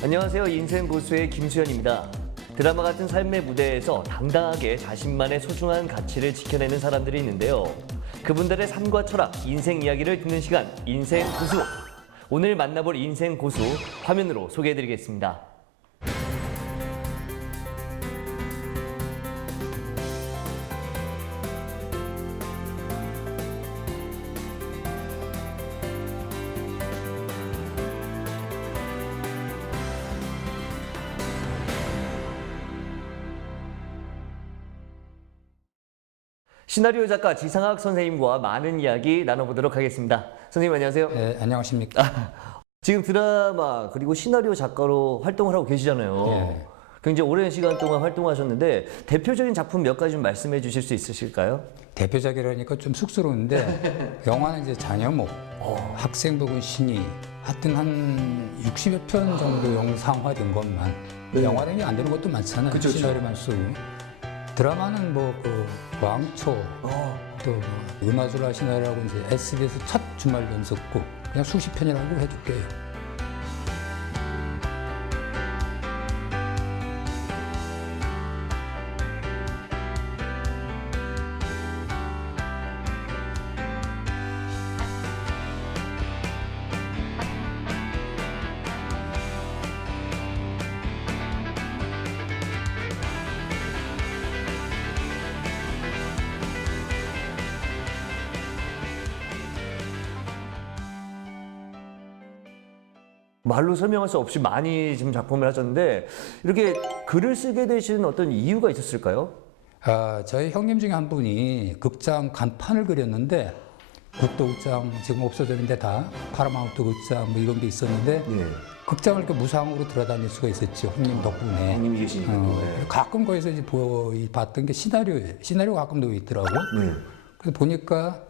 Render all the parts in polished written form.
안녕하세요. 인생 고수의 김수현입니다. 드라마 같은 삶의 무대에서 당당하게 자신만의 소중한 가치를 지켜내는 사람들이 있는데요. 그분들의 삶과 철학, 인생 이야기를 듣는 시간, 인생 고수. 오늘 만나볼 인생 고수 화면으로 소개해드리겠습니다. 시나리오 작가 지상학 선생님과 많은 이야기 나눠보도록 하겠습니다. 선생님 안녕하세요. 네, 안녕하십니까. 지금 드라마 그리고 시나리오 작가로 활동을 하고 계시잖아요. 네. 굉장히 오랜 시간 동안 활동하셨는데 대표적인 작품 몇 가지 좀 말씀해 주실 수 있으실까요? 대표작이라니까 좀 쑥스러운데 영화는 이제 장여목, 학생부군 신이 하여튼 한 60여 편 정도 영상화된 것만 영화는 안 되는 것도 많잖아요. 그쵸. 시나리오만 쓰고. 드라마는 뭐 그 왕초 또 뭐 은하수라 시나리오라고 이제 SBS 첫 주말 연속곡 그냥 수십 편이라고 해둘게요. 말로 설명할 수 없이 많이 지금 작품을 하셨는데 이렇게 글을 쓰게 되신 어떤 이유가 있었을까요? 저희 형님 중에 한 분이 극장 간판을 그렸는데 국도극장 지금 없어졌는데 다 파라마운트 극장 뭐 이런 게 있었는데 극장을 이렇게 무상으로 들어다닐 수가 있었죠. 형님 덕분에. 형님이 계시니까. 가끔 거기서 이제 봤던 게 시나리오예요. 시나리오가 가끔 더 있더라고. 그래서 보니까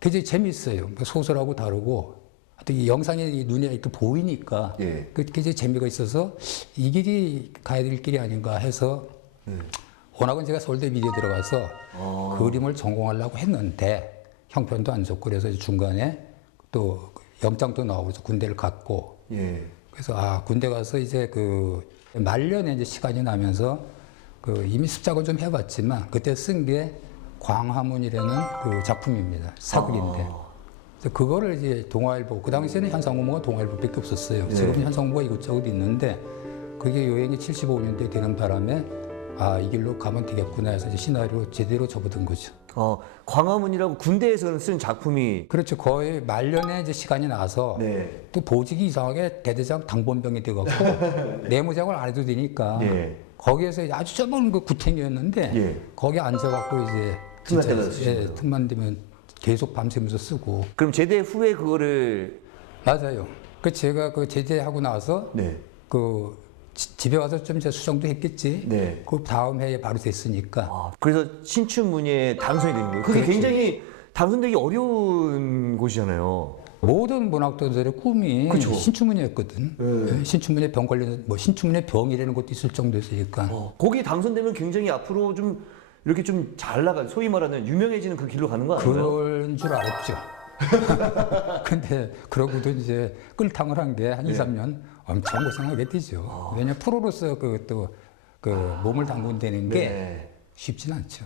굉장히 재밌어요. 소설하고 다르고. 하여튼 이 영상이 눈에 이렇게 보이니까 그 굉장히 재미가 있어서 이 길이 가야 될 길이 아닌가 해서 워낙은 제가 서울대 미대에 들어가서 그림을 전공하려고 했는데 형편도 안 좋고 그래서 중간에 또 영장도 나오고 군대를 갔고 그래서 군대 가서 이제 그 말년에 이제 시간이 나면서 그 이미 습작은 좀 해봤지만 그때 쓴 게 광화문이라는 그 작품입니다. 사극인데. 그거를 이제 동아일보, 그 당시에는 현상고모가 동아일보밖에 없었어요. 지금은 현상고모가 이곳저곳 있는데 그게 여행이 75년대 되는 바람에 이 길로 가면 되겠구나 해서 이제 시나리오 제대로 접어든 거죠. 광화문이라고 군대에서는 쓴 작품이 그렇죠. 거의 말년에 이제 시간이 나서 또 보직이 이상하게 대대장 당번병이 돼갖고 내무장을 안 해도 되니까 거기에서 아주 젊은 그 구탱이었는데 거기 앉아갖고 이제 진짜 틈만 되면 계속 밤새면서 쓰고. 그럼 제대 후에 그거를 맞아요. 그 제가 그 제대하고 나서 그 집에 와서 좀 이제 수정도 했겠지. 그 다음 해에 바로 됐으니까. 그래서 신춘문예에 당선이 된 거예요. 그게 굉장히 당선되기 어려운 곳이잖아요. 모든 문학도들의 꿈이 신춘문예였거든. 신춘문예 병 걸리는 뭐 신춘문예 병이라는 것도 있을 정도였으니까. 거기 당선되면 굉장히 앞으로 좀 이렇게 좀 잘 나가, 소위 말하는 유명해지는 그 길로 가는 거 아닌가요? 그런 줄 알았죠. 근데 그러고도 이제 끌탕을 한 게 한 2, 3년 엄청 고생하게 되죠. 왜냐면 프로로서 그 몸을 담근다는 게 쉽진 않죠.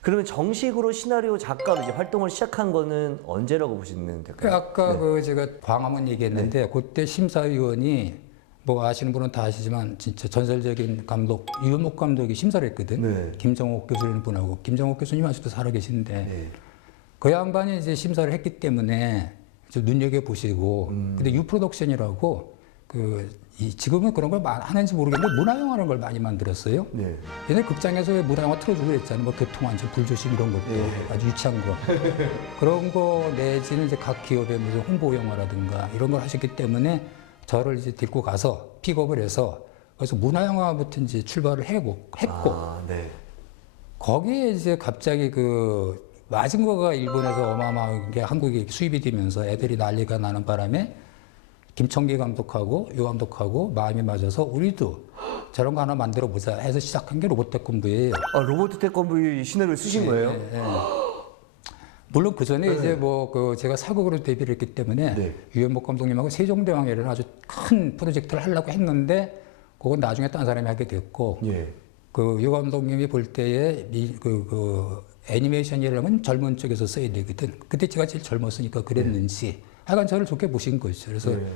그러면 정식으로 시나리오 작가로 이제 활동을 시작한 거는 언제라고 보시면 될까요? 아까 그 제가 광화문 얘기했는데 그때 심사위원이 뭐 아시는 분은 다 아시지만 진짜 전설적인 감독 유현목 감독이 심사를 했거든. 김정옥 교수라는 분하고 김정옥 교수님 아직도 살아계신데 그 양반이 이제 심사를 했기 때문에 좀 눈여겨 보시고 근데 유프로덕션이라고 지금은 그런 걸 하는지 모르겠는데 문화영화라는 걸 많이 만들었어요. 옛날 극장에서 왜 문화영화 틀어주고 그랬잖아요. 뭐 교통안전, 불조심 이런 것도 아주 유치한 거 그런 거 내지는 이제 각 기업의 무슨 홍보 영화라든가 이런 걸 하셨기 때문에. 저를 이제 데리고 가서 픽업을 해서 그래서 문화영화부터 이제 출발을 했고 거기에 이제 갑자기 그 마징거가 일본에서 어마어마하게 한국에 수입이 되면서 애들이 난리가 나는 바람에 김청기 감독하고 유 감독하고 마음이 맞아서 우리도 저런 거 하나 만들어 보자 해서 시작한 게 로봇 태권브예요. 로봇 태권브 시나리오를 쓰신 거예요? 물론 그 전에 이제 뭐 그 제가 사극으로 데뷔를 했기 때문에 네. 유현복 감독님하고 세종대왕이라는 아주 큰 프로젝트를 하려고 했는데 그건 나중에 딴 사람이 하게 됐고 예. 그 유 감독님이 볼 때에 그 애니메이션이라면 젊은 쪽에서 써야 되거든. 그때 제가 제일 젊었으니까 그랬는지 하여간 저를 좋게 보신 거죠. 그래서 네.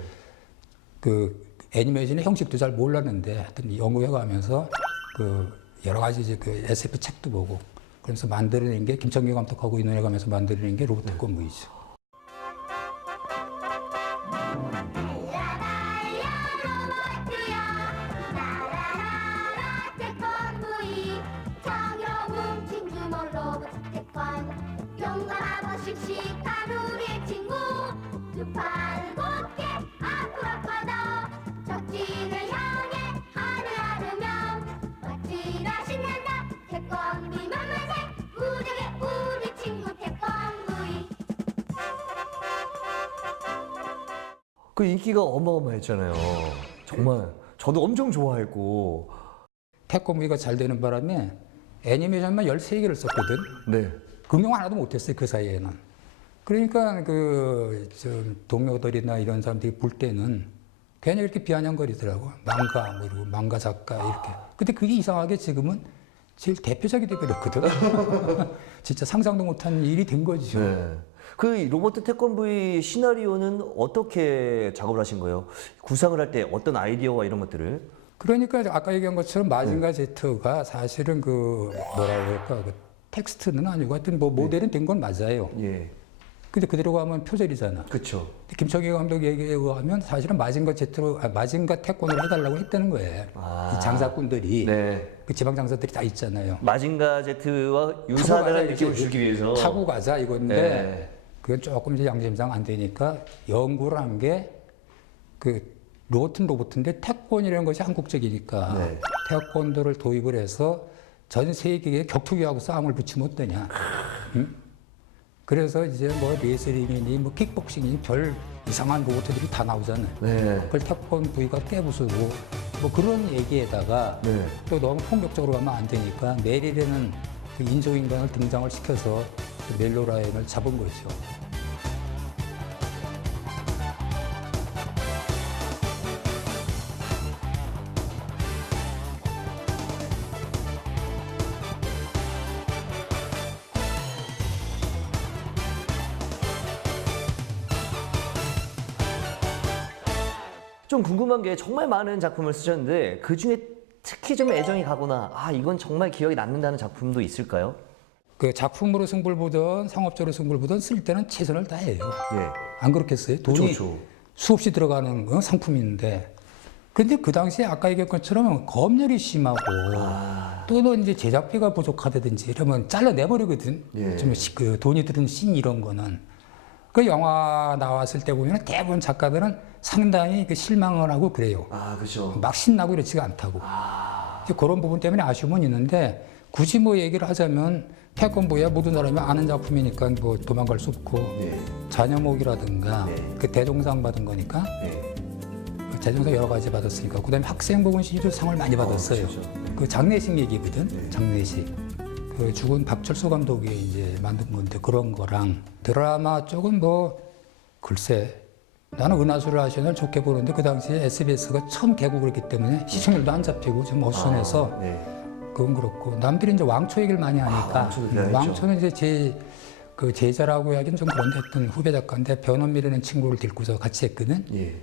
그 애니메이션의 형식도 잘 몰랐는데 하여튼 연구해 가면서 그 여러 가지 이제 그 SF 책도 보고 그래서 만들어낸 게 김창규 감독하고 의논해 가면서 만들어낸 게 로봇 태권브이죠. 용감하고 씩씩한 우리 친구 두 팔 곧게 앞으로 뻗어 적진을 향해 하늘하르며 멋지다 신난다 태권비 만만세 우리의 우리 친구 태권브이. 그 인기가 어마어마했잖아요. 정말 저도 엄청 좋아했고. 태권브이가 잘 되는 바람에 애니메이션만 13개를 썼거든. 네. 금융 하나도 못했어요 그 사이에는. 그러니까 그 동료들이나 이런 사람들이 볼 때는 괜히 이렇게 비아냥거리더라고. 망가 뭐 이러고 망가 작가 이렇게. 근데 그게 이상하게 지금은 제일 대표작이 되버렸거든. 진짜 상상도 못한 일이 된 거죠. 네. 그 로버트 태권브이 시나리오는 어떻게 작업을 하신 거예요? 구상을 할 때 어떤 아이디어와 이런 것들을? 그러니까 아까 얘기한 것처럼 마징가 Z가 사실은 그 뭐라 그럴까 그 텍스트는 아니고 하여튼 뭐 모델은 된 건 맞아요. 예. 근데 그대로 가면 표절이잖아. 그렇죠. 김청기 감독 얘기에 의하면 사실은 마징가 마징가 태권을 해달라고 했다는 거예요. 아. 이 장사꾼들이 네. 그 지방 장사들이 다 있잖아요. 마징가 Z와 타고 유사한 가자, 느낌을 이렇게 주기 위해서. 타고 가자 이건데 네. 그건 조금 이제 양심상 안 되니까 연구를 한 게 그 로봇인데 태권이라는 것이 한국적이니까 네. 태권도를 도입을 해서 전 세계에 격투기하고 싸움을 붙이면 어떠냐. 응? 그래서 이제 뭐 레슬링이니 뭐 킥복싱이니 별 이상한 로봇들이 다 나오잖아요. 네. 그걸 태권브이가 깨부수고 뭐 그런 얘기에다가 네. 또 너무 폭력적으로 가면 안 되니까 메릴에는 그 인조인간을 등장을 시켜서 그 멜로라인을 잡은 거죠. 좀 궁금한 게 정말 많은 작품을 쓰셨는데 그 중에 특히 좀 애정이 가거나 아 이건 정말 기억에 남는다는 작품도 있을까요? 그 작품으로 승부를 보든 상업적으로 승부를 보든 쓸 때는 최선을 다해요. 예. 안 그렇겠어요? 돈이 그쵸. 수없이 들어가는 상품인데. 근데 그 당시에 아까 얘기한 것처럼 검열이 심하고 또는 이제 제작비가 부족하다든지 이러면 잘라내버리거든. 예. 좀 그 돈이 드는 씬 이런 거는. 그 영화 나왔을 때 보면 대부분 작가들은 상당히 그 실망을 하고 그래요. 아 그렇죠. 막 신나고 이렇지가 않다고. 이제 그런 부분 때문에 아쉬움은 있는데 굳이 뭐 얘기를 하자면 태권브이야 모든 사람이 아는 작품이니까 뭐 도망갈 수 없고 네. 자녀목이라든가 네. 그 대종상 받은 거니까 네. 대종상 여러 가지 받았으니까 그다음에 학생부분 시리즈 상을 많이 받았어요. 그렇죠. 그 장례식 얘기거든. 네. 장례식. 그 죽은 박철수 감독이 이제 만든 건데 그런 거랑 드라마 쪽은 뭐 글쎄 나는 은하수를 하시는 좋게 보는데 그 당시에 SBS가 처음 개국을 했기 때문에 시청률도 안 잡히고 좀 어수선해서 네. 그건 그렇고 남들이 이제 왕초 얘기를 많이 하니까 왕초 얘기를 왕초는 이제 그 제자라고 하기는 좀 그런데 했던 후배 작가인데 변원미라는 친구를 데리고서 같이 했거든. 예.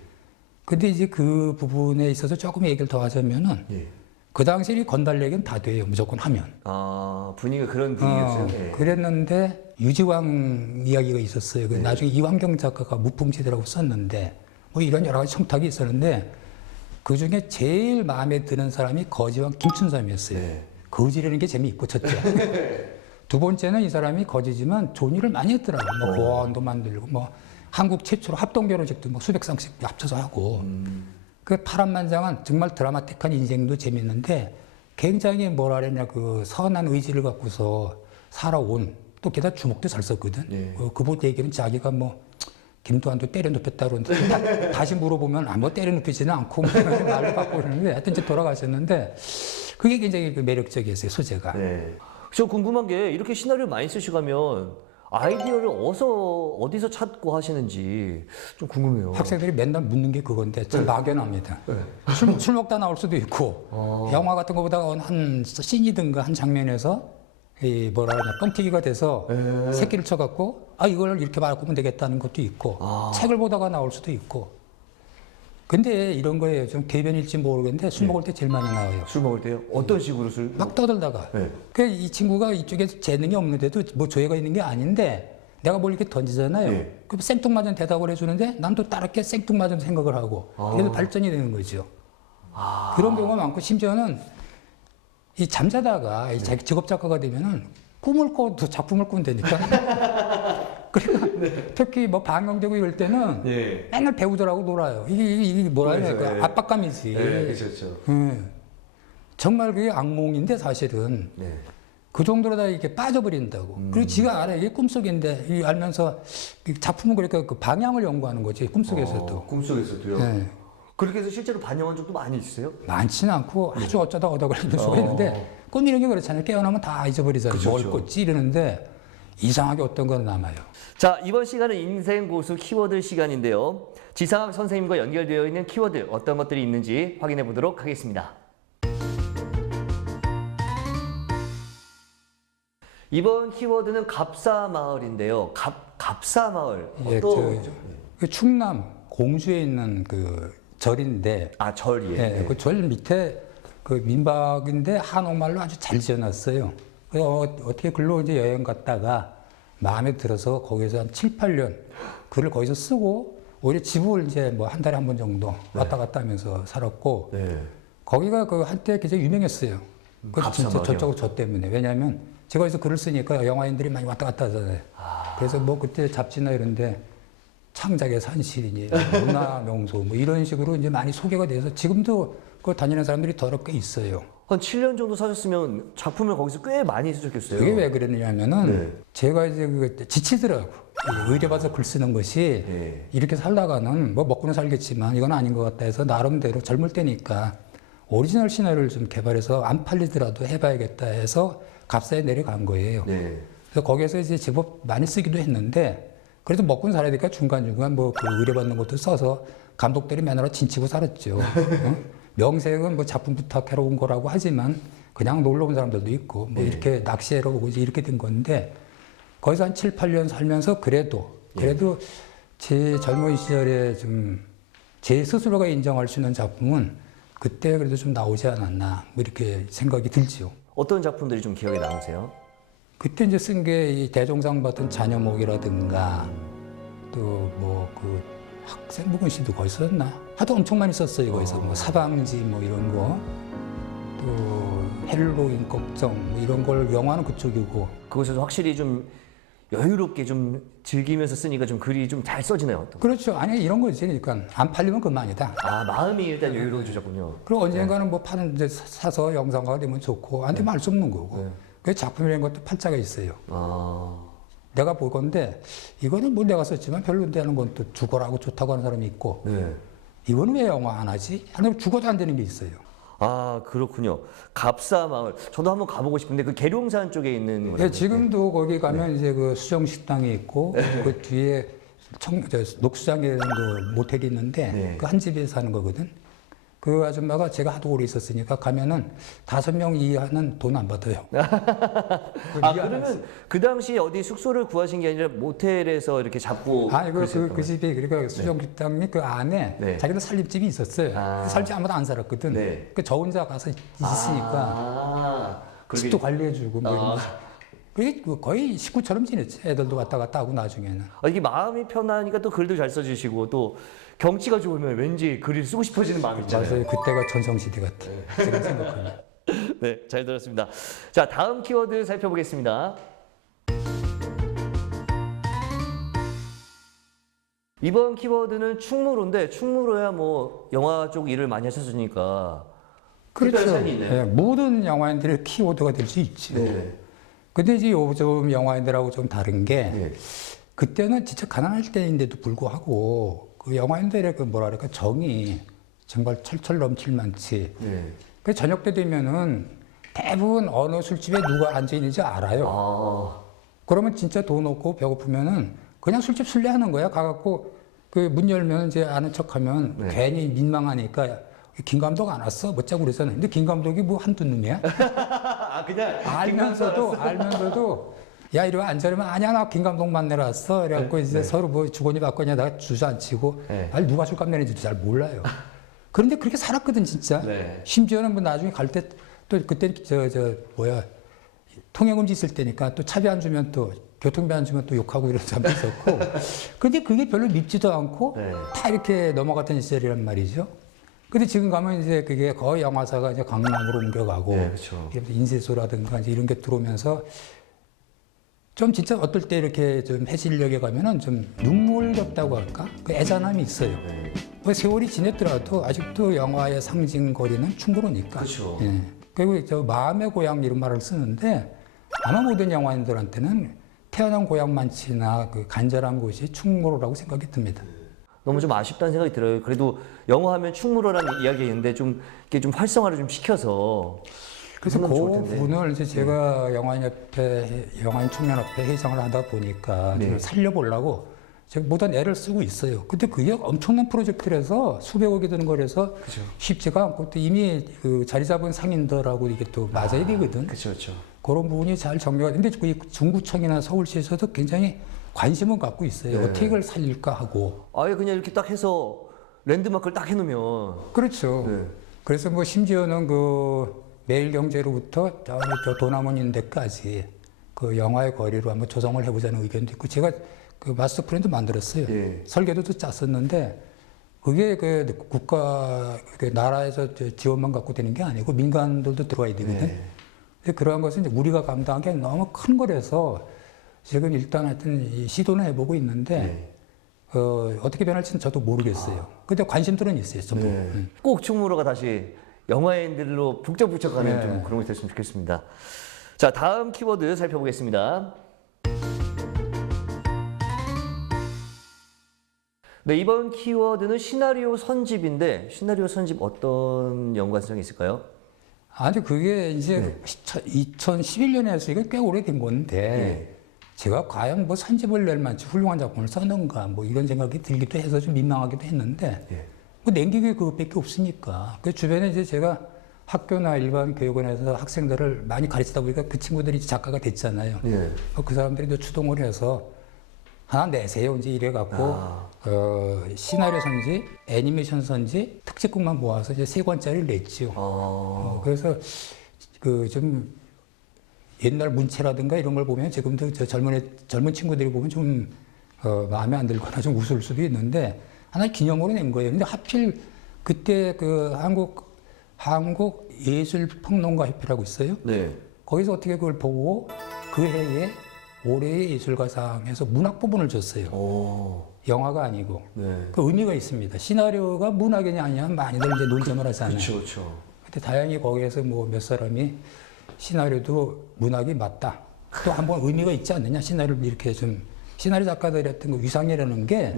근데 이제 그 부분에 있어서 조금 얘기를 더 하자면은 예. 그 당시에 건달 얘기는 다 돼요. 무조건 하면. 아 분위기가 그런 분위기였어요. 예. 그랬는데 유지왕 이야기가 있었어요. 그 네. 나중에 이완경 작가가 무풍지대라고 썼는데 뭐 이런 여러 가지 청탁이 있었는데 그 중에 제일 마음에 드는 사람이 거지왕 김춘삼이었어요. 네. 거지라는 게 재미있고 첫째. 두 번째는 이 사람이 거지지만 좋은 일을 많이 했더라고요. 뭐 고아원도 만들고 뭐 한국 최초로 합동 결혼식도 뭐 수백 쌍씩 합쳐서 하고 그 파란만장한 정말 드라마틱한 인생도 재밌는데 굉장히 뭐라 그러냐 그 선한 의지를 갖고서 살아온 또 게다가 주먹도 잘 썼거든. 네. 그분 얘기는 자기가 뭐 김두한도 때려 눕혔다 그러는데 다시 물어보면 뭐 때려 눕히지는 않고 말을 바꾸고 그러는데 하여튼 이제 돌아가셨는데 그게 굉장히 그 매력적이었어요 소재가. 네. 저 궁금한 게 이렇게 시나리오 많이 쓰시가면 아이디어를 어디서 찾고 하시는지 좀 궁금해요. 학생들이 맨날 묻는 게 그건데 참 막연합니다. 술 먹다 나올 수도 있고 영화 같은 거보다 한 씬이든가 한 장면에서 이 뭐라 그러냐 뻥튀기가 돼서 새끼를 쳐갖고 아 이걸 이렇게 바꾸면 되겠다는 것도 있고 책을 보다가 나올 수도 있고. 근데 이런 거에 좀 개변일지 모르겠는데 술 먹을 때 제일 많이 나와요. 술 먹을 때요? 어떤 식으로 술? 막 떠들다가. 네. 이 친구가 이쪽에 재능이 없는데도 뭐 조예가 있는 게 아닌데 내가 뭘 이렇게 던지잖아요. 네. 그럼 생뚱맞은 대답을 해주는데 난 또 다르게 생뚱맞은 생각을 하고 그래서 발전이 되는 거죠. 그런 경우가 많고 심지어는 이 잠자다가 이 자기 직업 작가가 되면은 꿈을 꿔도 작품을 꾼다니까. 그러니까 특히 뭐 방영되고 이럴 때는 맨날 배우들하고 놀아요. 이게 뭐라 해야 될까? 압박감이지. 그렇죠. 정말 그게 악몽인데 사실은 그 정도로 다 이렇게 빠져버린다고. 그리고 지가 알아. 이게 꿈속인데 이 알면서 작품은 그러니까 그 방향을 연구하는 거지 꿈속에서도. 꿈속에서도요? 네. 그렇게 해서 실제로 반영한 적도 많이 있어요? 많지는 않고 아주 어쩌다 얻어 걸리는 수가 있는데 꿈이라는 게 그렇잖아요. 깨어나면 다 잊어버리잖아요. 뭘 꿨지 이러는데 이상하게 어떤 건 남아요. 자, 이번 시간은 인생 고수 키워드 시간인데요. 지상학 선생님과 연결되어 있는 키워드 어떤 것들이 있는지 확인해 보도록 하겠습니다. 이번 키워드는 갑사마을인데요. 갑사마을 예, 어떤 그 충남 공주에 있는 그 절인데 절이에요. 예, 그 절 밑에 그 민박인데 한옥마을로 아주 잘 지어놨어요. 그래서 어떻게 글로 이제 여행 갔다가 마음에 들어서 거기서 한 7, 8년 글을 거기서 쓰고 오히려 집을 이제 뭐 한 달에 한 번 정도 왔다 갔다 하면서 살았고 거기가 그 한때 굉장히 유명했어요. 그 진짜 저쪽으로 저 때문에. 왜냐하면 제가 여기서 글을 쓰니까 영화인들이 많이 왔다 갔다 하잖아요. 그래서 뭐 그때 잡지나 이런데 창작의 산실이니 문화명소 뭐 이런 식으로 이제 많이 소개가 돼서 지금도 그 다니는 사람들이 더럽게 있어요. 한 7년 정도 사셨으면 작품을 거기서 꽤 많이 쓰셨겠어요. 그게 왜 그랬느냐면은 제가 이제 그 지치더라고. 의뢰 봐서 글 쓰는 것이 이렇게 살다가는 뭐 먹고는 살겠지만 이건 아닌 것 같다 해서 나름대로 젊을 때니까 오리지널 시나리오를 좀 개발해서 안 팔리더라도 해봐야겠다 해서 갑사에 내려간 거예요. 그래서 거기에서 이제 제법 많이 쓰기도 했는데 그래도 먹고는 살아야 되니까 중간중간 뭐 그 의뢰받는 것도 써서 감독들이 매너로 진치고 살았죠. 명색은 뭐 작품 부탁해러 온 거라고 하지만 그냥 놀러 온 사람들도 있고 뭐 이렇게 낚시하러 오고 이렇게 된 건데 거기서 한 7, 8년 살면서 그래도 제 젊은 시절에 좀 제 스스로가 인정할 수 있는 작품은 그때 그래도 좀 나오지 않았나 뭐 이렇게 생각이 들지요. 어떤 작품들이 좀 기억에 남으세요? 그때 이제 쓴 게 이 대종상 받은 자녀목이라든가 또 뭐 그 학생부근 씨도 거기 썼나? 하도 엄청 많이 썼어요 거기서 뭐 사방지 뭐 이런 거 또 헬로윈 걱정 뭐 이런 걸 영화는 그쪽이고 그곳에서 확실히 좀 여유롭게 좀 즐기면서 쓰니까 좀 글이 좀 잘 써지네요. 그렇죠. 아니 이런 거지 그러니까 안 팔리면 그만이다. 마음이 일단 여유로워지셨군요. 그리고 언젠가는 뭐 파는 이제 사서 영상화가 되면 좋고 안 되면 알 수 없는 거고. 그 작품이라는 것도 팔자가 있어요. 내가 보건데 이거는 뭐 내가 썼지만 별론데 하는 건 또 죽어라고 좋다고 하는 사람이 있고 이거는 왜 영화 안 하지? 하는 죽어도 안 되는 게 있어요. 그렇군요. 갑사마을 저도 한번 가보고 싶은데 그 계룡산 쪽에 있는 네, 지금도 거기 가면 이제 그 수정식당이 있고 그 뒤에 녹수장에도 모텔이 있는데 그 한 집에 사는 거거든. 그 아줌마가 제가 하도 오래 있었으니까 가면은 5명 이하는 돈 안 받아요. 그러면 그 당시 어디 숙소를 구하신 게 아니라 모텔에서 이렇게 잡고 그 집이 그러니까 수정식당이 그 안에 자기들 살림집이 있었어요. 살집 아무도 안 살았거든. 그 저 혼자 가서 있으니까 집도 관리해주고 뭐 이런 거. 그게 거의 식구처럼 지냈지. 애들도 왔다 갔다 하고 나중에는. 이게 마음이 편하니까 또 글도 잘 써주시고 또 경치가 좋으면 왠지 글을 쓰고 싶어지는 마음이 있잖아요. 맞아요. 그때가 전성시대 같아. 지금 생각하면. 네, 잘 들었습니다. 자, 다음 키워드 살펴보겠습니다. 이번 키워드는 충무로인데 충무로야 뭐 영화 쪽 일을 많이 하셨으니까 그렇죠. 네, 모든 영화인들의 키워드가 될 수 있죠. 근데 이제 요즘 영화인들하고 좀 다른 게 그때는 진짜 가난할 때인데도 불구하고 그 영화인들의 그 뭐라 그럴까 정이 정말 철철 넘칠 만치. 그 저녁 때 되면은 대부분 어느 술집에 누가 앉아 있는지 알아요. 그러면 진짜 돈 없고 배고프면은 그냥 술집 술래하는 거야. 가갖고 그 문 열면 이제 아는 척하면 네. 괜히 민망하니까 김 감독 안 왔어? 뭐자고 그러잖아. 근데 김 감독이 뭐 한두 놈이야? 아, 그냥 알면서도 야 이리 와 앉으려면 아니야 나 김 감독 만나러 왔어. 그래갖고 이제 서로 뭐 주거니 받거니 나 주저앉히고 네. 아니 누가 술값 내는지도 잘 몰라요. 그런데 그렇게 살았거든 진짜. 네. 심지어는 뭐 나중에 갈 때 또 그때 통행금지 있을 때니까 또 차비 안 주면 또 교통비 안 주면 또 욕하고 이런 사람도 있었고. 근데 그게 별로 밉지도 않고 네. 다 이렇게 넘어갔던 시절이란 말이죠. 근데 지금 가면 이제 그게 거의 영화사가 이제 강남으로 옮겨가고 네, 그렇죠. 인쇄소라든가 이제 이런 게 들어오면서 좀 진짜 어떨 때 이렇게 좀 해질녘에 가면은 좀 눈물겹다고 할까? 그 애잔함이 있어요. 네. 뭐 세월이 지냈더라도 아직도 영화의 상징거리는 충분하니까. 그렇죠. 예. 그리고 저 마음의 고향 이런 말을 쓰는데 아마 모든 영화인들한테는 태어난 고향만치나 그 간절한 곳이 충무로라고 생각이 듭니다. 너무 좀 아쉽다는 생각이 들어요. 그래도 영화 하면 충무로라는 이야기가 있는데 좀 이렇게 좀 활성화를 좀 시켜서 그래서 그 그러면 좋을 텐데. 부분을 이제 제가 영화인 청년협회 회장을 하다 보니까 네. 좀 살려보려고 제가 모든 애를 쓰고 있어요. 근데 그게 엄청난 프로젝트라서 수백억이 드는 거라서 쉽지가 않고 또 이미 그 자리 잡은 상인들하고 이게 또 맞아야 되거든. 그렇죠, 그렇죠. 그런 부분이 잘 정리가 되는데 그 중구청이나 서울시에서도 굉장히 관심은 갖고 있어요. 네. 어떻게 이걸 살릴까 하고. 아예 그냥 이렇게 딱 해서 랜드마크를 딱 해놓으면 그렇죠. 네. 그래서 뭐 심지어는 그 매일경제로부터 저 도남원 인대까지 그 영화의 거리로 한번 조성을 해보자는 의견도 있고 제가 그 마스터 플랜도 만들었어요. 예. 설계도도 짰었는데 그게 그 국가 그 나라에서 지원만 갖고 되는 게 아니고 민간들도 들어와야 되거든. 네. 근데 그러한 것은 이제 우리가 감당하기 너무 큰 거라서 지금 일단 하여튼 이 시도는 해보고 있는데 네. 어떻게 변할지는 저도 모르겠어요. 근데 관심들은 있어요, 전부. 네. 꼭 충무로가 다시 영화인들로 북적북적하는 네. 좀 그런 게 됐으면 좋겠습니다. 자, 다음 키워드 살펴보겠습니다. 네, 이번 키워드는 시나리오 선집인데 시나리오 선집 어떤 연관성이 있을까요? 아니 그게 이제 2011년에 해서 이게 꽤 오래된 건데 제가 과연 뭐 선집을 낼 만치 훌륭한 작품을 썼는가 뭐 이런 생각이 들기도 해서 좀 민망하기도 했는데 뭐 남기게 그것밖에 없으니까 그 주변에 이제 제가 학교나 일반 교육원에서 학생들을 많이 가르치다 보니까 그 친구들이 작가가 됐잖아요. 그 사람들이 또 추동을 해서 하나 내세요 이제 이래갖고 시나리오 선지, 애니메이션 선지, 특집극만 모아서 이제 3권짜리를 냈죠. 그래서 그 좀 옛날 문체라든가 이런 걸 보면 지금도 저 젊은 친구들이 보면 좀 마음에 안 들거나 좀 웃을 수도 있는데 하나의 기념으로 낸 거예요. 근데 하필 그때 그 한국 예술평론가 협회라고 있어요. 네. 거기서 어떻게 그걸 보고 그 해에 올해의 예술가상에서 문학 부분을 줬어요. 영화가 아니고. 네. 그 의미가 있습니다. 시나리오가 문학이냐 아니냐 많이들 이제 논점을 하잖아요. 그렇죠. 근데 다행히 거기에서 뭐 몇 사람이 시나리오도 문학이 맞다. 또 한번 의미가 있지 않느냐. 시나리오를 이렇게 좀 시나리오 작가들이 했던 그 위상이라는 게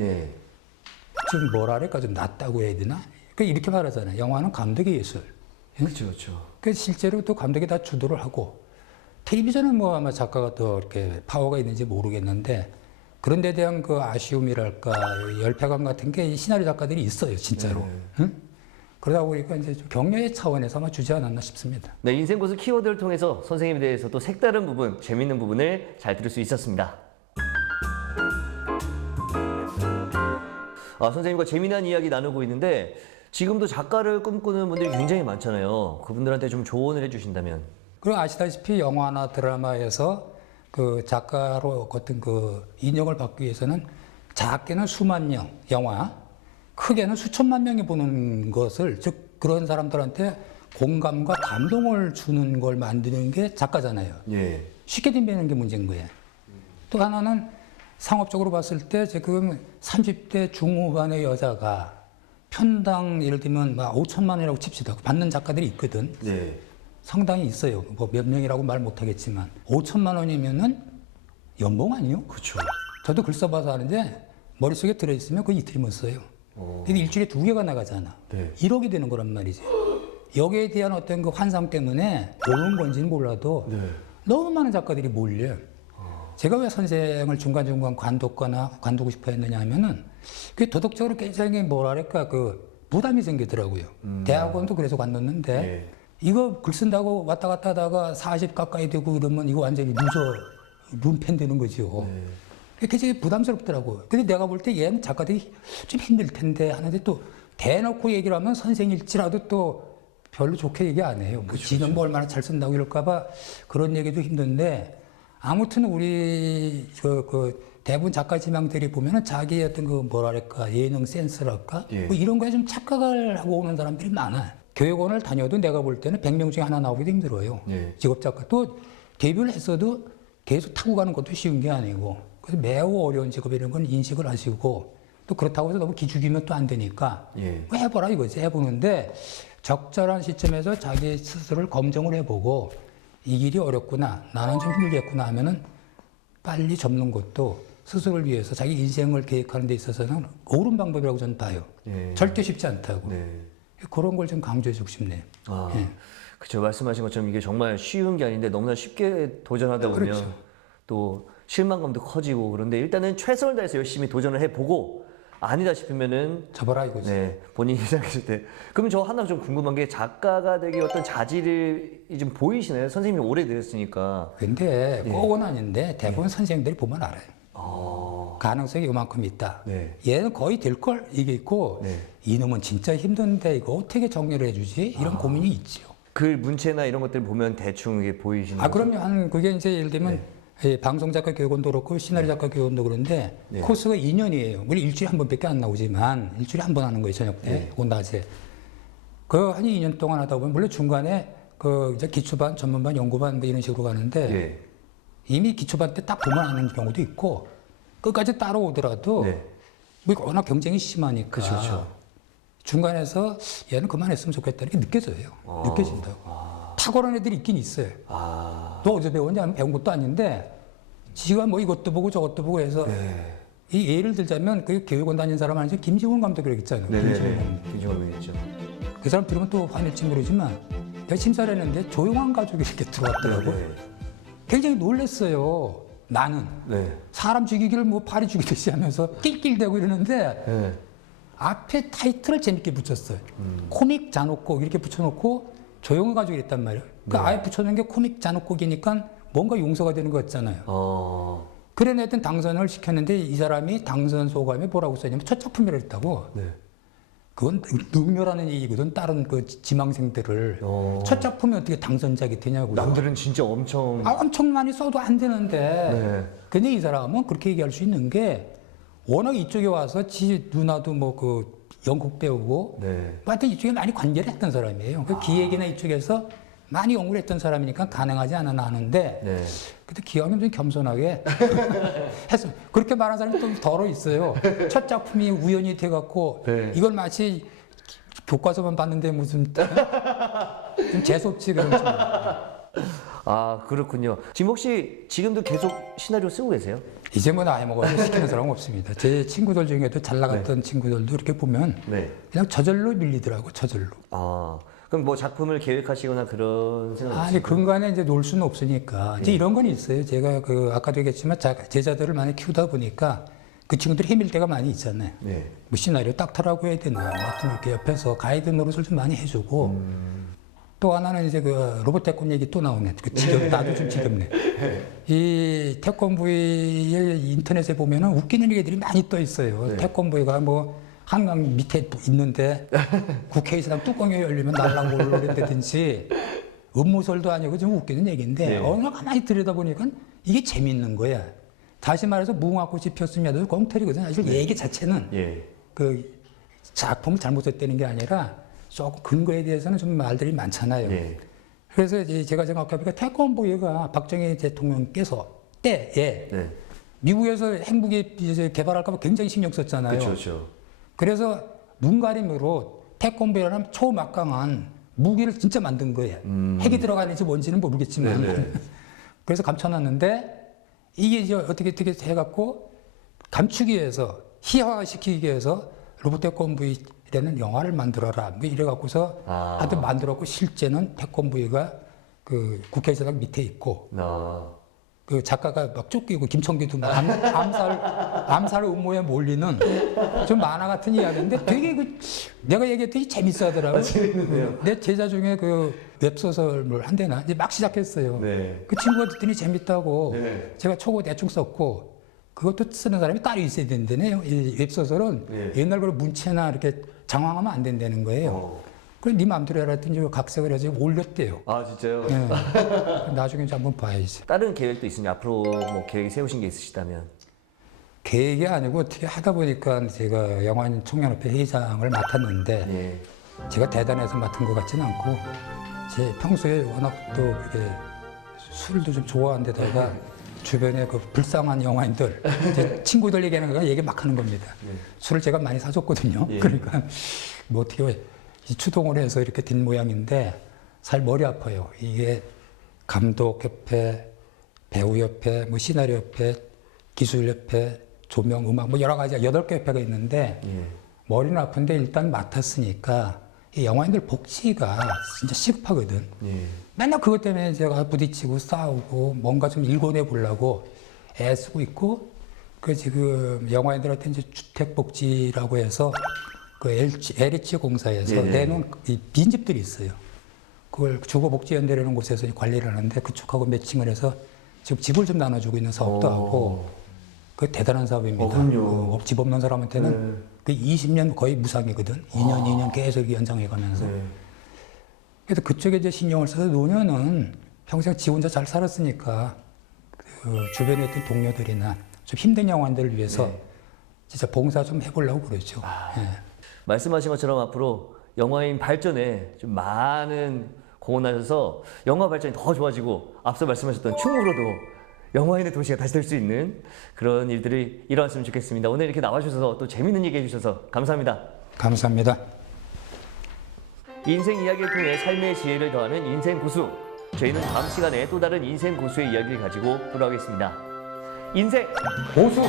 좀 네. 뭐랄까 좀 낫다고 해야 되나? 그 이렇게 말하잖아요. 영화는 감독의 예술. 그렇죠. 그 실제로 또 감독이 다 주도를 하고 텔레비전은 뭐 아마 작가가 더 이렇게 파워가 있는지 모르겠는데 그런 데 대한 그 아쉬움이랄까 열패감 같은 게 이 시나리오 작가들이 있어요, 진짜로. 응? 그러다 보니까 이제 좀 격려의 차원에서 아마 주지 않았나 싶습니다. 네, 인생고수 키워드를 통해서 선생님에 대해서 또 색다른 부분, 재밌는 부분을 잘 들을 수 있었습니다. 선생님과 재미난 이야기 나누고 있는데 지금도 작가를 꿈꾸는 분들이 굉장히 많잖아요. 그분들한테 좀 조언을 해주신다면. 그리고 아시다시피 영화나 드라마에서 그 작가로 어떤 그 인정을 받기 위해서는 작게는 수만 명, 영화, 크게는 수천만 명이 보는 것을, 즉 그런 사람들한테 공감과 감동을 주는 걸 만드는 게 작가잖아요. 예. 쉽게 덤비는 게 문제인 거예요. 또 하나는 상업적으로 봤을 때 지금 30대 중후반의 여자가 편당 예를 들면 5천만 원이라고 칩시다. 받는 작가들이 있거든. 네. 상당히 있어요. 뭐 몇 명이라고 말 못하겠지만 5천만 원이면은 연봉 아니요? 그렇죠. 저도 글 써봐서 아는데 머릿속에 들어있으면 그거 이틀이면 써요. 근데 일주일에 2개가 나가잖아. 네. 1억이 되는 거란 말이지. 여기에 대한 어떤 그 환상 때문에 옳은 건지는 몰라도 네. 너무 많은 작가들이 몰려. 제가 왜 선생을 중간중간 관두고 싶어 했느냐 하면은 그게 도덕적으로 굉장히 뭐랄까 그 부담이 생기더라고요. 대학원도 그래서 관뒀는데 예. 이거 글 쓴다고 왔다 갔다 하다가 40 가까이 되고 이러면 이거 완전히 룸펜 되는 거죠. 굉장히 부담스럽더라고요. 근데 내가 볼 때 얘는 작가들이 좀 힘들 텐데 하는데 또 대놓고 얘기를 하면 선생일지라도 또 별로 좋게 얘기 안 해요. 뭐 지는 뭐 얼마나 잘 쓴다고 이럴까봐 그런 얘기도 힘든데 아무튼 우리 그 대부분 작가 지망들이 보면은 자기의 어떤 그 뭐랄까 예능 센스랄까 예. 뭐 이런 거에 좀 착각을 하고 오는 사람들이 많아요. 교육원을 다녀도 내가 볼 때는 100명 중에 하나 나오기도 힘들어요. 예. 직업 작가 또 데뷔를 했어도 계속 타고 가는 것도 쉬운 게 아니고 그래서 매우 어려운 직업이라는 건 인식을 하시고 또 그렇다고 해서 너무 기죽이면 또 안 되니까 예. 뭐 해보라 이거지. 해보는데 적절한 시점에서 자기 스스로를 검증을 해보고 이 길이 어렵구나 나는 좀 힘들겠구나 하면은 빨리 접는 것도 스스로를 위해서 자기 인생을 계획하는 데 있어서는 옳은 방법이라고 저는 봐요. 예. 절대 쉽지 않다고. 네. 그런 걸 좀 강조해주고 싶네요. 아, 예. 그렇죠. 말씀하신 것처럼 이게 정말 쉬운 게 아닌데 너무나 쉽게 도전하다 보면 그렇죠. 또 실망감도 커지고 그런데 일단은 최선을 다해서 열심히 도전을 해보고 아니다 싶으면은 접어라 이거지. 네, 본인이 생각했을 때. 그럼 저 하나 좀 궁금한 게 작가가 되기 어떤 자질이 좀 보이시나요? 선생님이 오래 되셨으니까. 근데 꼭은 아닌데 대부분 선생님들이 보면 알아요. 아, 가능성이 요만큼 있다. 네. 얘는 거의 될 걸 이게 있고 네. 이놈은 진짜 힘든데 이거 어떻게 정리를 해주지? 이런 고민이 있지요. 글 문체나 이런 것들 보면 대충 이게 보이시는 아 거죠? 그러면 한 그게 이제 예를 들면 예, 방송 작가 교육원도 그렇고 시나리오 작가 교육원도 그런데 네. 코스가 2년이에요. 우리 일주일에 한 번밖에 안 나오지만 일주일에 한 번 하는 거예요 저녁 때, 오 낮에. 그 한 2년 동안 하다 보면 물론 중간에 그 이제 기초반, 전문반, 연구반 뭐 이런 식으로 가는데 예. 이미 기초반 때 딱 보면 아는 경우도 있고 끝까지 따라오더라도 네. 뭐 워낙 경쟁이 심하니까 그쵸, 그쵸. 중간에서 얘는 그만했으면 좋겠다 이렇게 느껴져요. 느껴진다고. 탁월한 애들이 있긴 있어요. 아, 너 어디서 배웠냐 하면 배운 것도 아닌데 지가 뭐 이것도 보고 저것도 보고 해서 네. 이 예를 들자면 그 교육원 다닌 사람 아니죠? 김지훈 감독이 있잖아요. 김지훈 감독. 네네네. 김정은이죠. 그 사람 들으면 또 화낼지 모르지만 내가 심사를 했는데 조용한 가족이 이렇게 들어왔더라고. 네. 굉장히 놀랐어요. 나는 네. 사람 죽이기를 뭐 파리 죽이듯이 하면서 낄낄대고 이러는데 네. 앞에 타이틀을 재밌게 붙였어요. 코믹 잔혹곡 이렇게 붙여놓고 조용한 가족이 있단 말이에요. 그 아예 붙여놓은 게 코믹 잔혹곡이니까 뭔가 용서가 되는 것 같잖아요. 그래 하여튼 당선을 시켰는데 이 사람이 당선 소감에 뭐라고 써있냐면 첫 작품이라 했다고. 네. 그건 능멸하는 얘기거든. 다른 그 지망생들을. 첫 작품이 어떻게 당선작이 되냐고. 남들은 진짜 엄청. 엄청 많이 써도 안 되는데. 네. 근데 이 사람은 그렇게 얘기할 수 있는 게 워낙 이쪽에 와서 지 누나도 뭐 그 연극 배우고 네. 하여튼 이쪽에 많이 관계를 했던 사람이에요. 그 기획이나 이쪽에서 많이 연구를 했던 사람이니까 가능하지 않아 하는데 네. 근데 기왕이면 좀 겸손하게 했어. 그렇게 말하는 사람이 좀 덜어 있어요. 첫 작품이 우연히 돼갖고 네. 이걸 마치 교과서만 봤는데 무슨 좀 재수없지 그런 좀. 아, 그렇군요. 지금 혹시 지금도 계속 시나리오 쓰고 계세요? 이제 뭐 나이 먹어서 시키는 사람은 없습니다. 제 친구들 중에도 잘 나갔던 친구들도 이렇게 보면 네. 그냥 저절로 밀리더라고, 저절로. 아, 그럼 뭐 작품을 계획하시거나 그런 생각 아니, 근간에 이제 놀 수는 없으니까. 이제 이런 건 있어요. 제가 그, 아까도 얘기했지만 제자들을 많이 키우다 보니까 그 친구들이 헤맬 때가 많이 있잖아요. 네. 뭐 시나리오 딱터라고 해야 되나. 하여튼 이렇게 옆에서 가이드 노릇을 좀 많이 해주고. 또 하나는 이제 그 로봇 태권 얘기 또 나오네. 그 지겹, 나도 좀 지겹네. 이 태권부의 인터넷에 보면은 웃기는 얘기들이 많이 떠 있어요. 네. 태권부가 뭐 한강 밑에 있는데 국회의사당 뚜껑이 열리면 날라고 올라온다든지 음모설도 아니고 좀 웃기는 얘기인데 네. 어느 날 가만히 들여다보니까 이게 재밌는 거야. 다시 말해서 무궁화꽃이 피었으면 꽁털이거든. 사실 얘기 자체는 예. 그 작품을 잘못 썼다는 게 아니라 조금 근거에 대해서는 좀 말들이 많잖아요. 예. 그래서 이제 제가 생각해보니까 태권도가 박정희 대통령께서 때에 네. 미국에서 핵무기 이제 개발할까 봐 굉장히 신경 썼잖아요. 그렇죠. 그래서 눈가림으로 태권도라는 초막강한 무기를 진짜 만든 거예요. 핵이 들어가는지 뭔지는 모르겠지만. 네네. 그래서 감춰놨는데 이게 이제 어떻게 해갖고 감추기 위해서 희화시키기 위해서 로봇 태권브이라는 영화를 만들어라. 뭐 이래갖고서 하여튼 만들었고 실제는 태권브이가 그 국회의사당 밑에 있고 그 작가가 막 쫓기고 김청기도 막 암살 음모에 몰리는 좀 만화 같은 이야기인데 되게 내가 얘기했더니 재밌어 하더라고요. 재밌는데요. 내 제자 중에 그 웹소설을 한대나 이제 막 시작했어요. 네. 그 친구가 듣더니 재밌다고 네. 제가 초고 대충 썼고 그것도 쓰는 사람이 따로 있어야 된다네요. 이 웹소설은 네. 옛날 그 문체나 이렇게 장황하면 안 된다는 거예요. 그래 네 마음대로 해라 했더니 각색을 해서 올렸대요. 아 진짜요? 네. 나중에 이제 한번 봐야지. 다른 계획도 있으냐? 앞으로 뭐 계획이 세우신 게 있으시다면? 계획이 아니고 어떻게 하다 보니까 제가 영화인 청년협회 회장을 맡았는데 예. 제가 대단해서 맡은 것 같지는 않고 제 평소에 워낙 또 이렇게 술도 좀 좋아하는 데다가 주변에 그 불쌍한 영화인들 제 친구들 얘기하는 거 얘기 막 하는 겁니다. 술을 제가 많이 사줬거든요. 예. 그러니까 뭐 어떻게 이 추동을 해서 이렇게 된 모양인데 살 머리 아파요. 이게 감독협회, 배우협회, 뭐 시나리오협회, 기술협회, 조명, 음악 뭐 여러 가지 8개 협회가 있는데 예. 머리는 아픈데 일단 맡았으니까 이 영화인들 복지가 진짜 시급하거든. 예. 맨날 그것 때문에 제가 부딪히고 싸우고 뭔가 좀 일궈내 보려고 애쓰고 있고 그 지금 영화인들한테 이제 주택복지라고 해서 그 LH 공사에서 예. 내놓은 이 빈집들이 있어요. 그걸 주거복지연대라는 곳에서 관리를 하는데 그쪽하고 매칭을 해서 지금 집을 좀 나눠주고 있는 사업도 오. 하고 그 대단한 사업입니다. 그럼요. 그 집 없는 사람한테는 네. 그 20년 거의 무상이거든. 2년 계속 연장해가면서. 네. 그래서 그쪽에 이제 신경을 써서 노년은 평생 지 혼자 잘 살았으니까 그 주변에 있던 동료들이나 좀 힘든 영화인들을 위해서 네. 진짜 봉사 좀 해보려고 그러죠. 예. 말씀하신 것처럼 앞으로 영화인 발전에 좀 많은 공헌하셔서 영화 발전이 더 좋아지고 앞서 말씀하셨던 충무로도 영화인의 도시가 다시 될 수 있는 그런 일들이 일어났으면 좋겠습니다. 오늘 이렇게 나와주셔서 또 재밌는 얘기 해주셔서 감사합니다. 감사합니다. 인생 이야기를 통해 삶의 지혜를 더하는 인생 고수. 저희는 다음 시간에 또 다른 인생 고수의 이야기를 가지고 돌아오겠습니다. 인생 고수!